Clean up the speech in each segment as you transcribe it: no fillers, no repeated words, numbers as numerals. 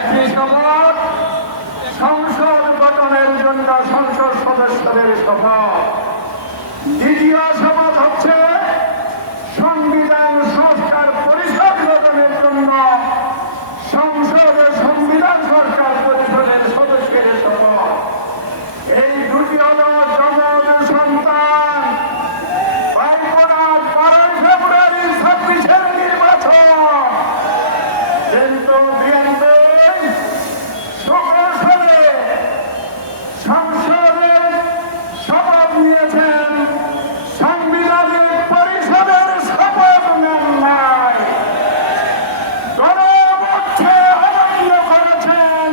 একটি শপথ সংসদ গঠনের জন্য সংসদ সদস্যদের শপথ। দ্বিতীয় শপথ হচ্ছে সংবিধান সংস্কার পরিষদ গঠনের জন্য সংসদে সংবিধান সংস্কার পরিষদের সদস্যের শপথ। এই দুটি হল জনগণ সন্তান বাইকরাজ 12 ফেব্রুয়ারি 26-এর নির্বাচন। কিন্তু বিএনপি সংসদে শপথ নিয়েছেন, সাংবিধানিক পরিষদের শপথ নেন নাই। গণঅভ্যুত্থানকে অমান্য করেছেন,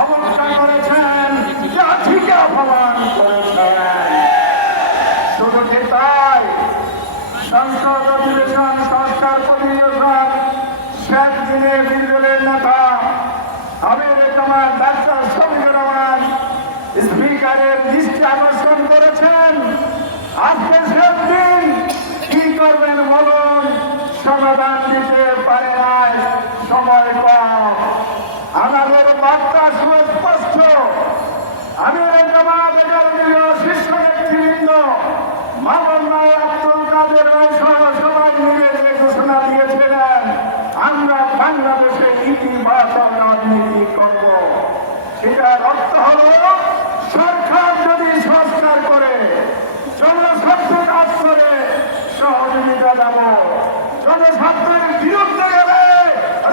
অবজ্ঞা করেছেন, জাতিকে অপমান করেছেন। শুধু কি তাই, সংসদ অধিবেশন সংস্কার পরিবেশন শেখ দিনের বিদ্রোহের নেতা আমিরুজ্জামান ডাক্তার শফিকুর রহমান স্পিকারের দৃষ্টি আকর্ষণ করেছেন। আজকে শেষ দিন, কি করবেন বলুন? সমাধান দিতে পারে নাই, সময় কম। আমাদের বার্তা সুস্পষ্ট। আমিরুজ্জামান শীর্ষ নেতৃবৃন্দ মামুন রায়, আব্দুল কাদের সহ সবাই মিলে যে ঘোষণা দিয়েছিলেন, আমরা বাংলাদেশে ইতিবাচক রাজনীতি করব, সেটার অর্থ হল সরকার যদি সংস্কার করে, জনস্বার্থ কাজ করে, সহযোগিতা দেব। জনস্বার্থের বিরুদ্ধে গেলে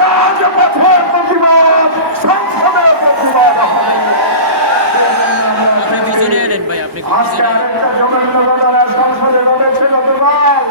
রাজপথের প্রতিবাদ, সংসদের প্রতিবাদ হবে। আজকে আরেকটা জঘন্য ঘটনা সংসদে ঘটেছে গতকাল।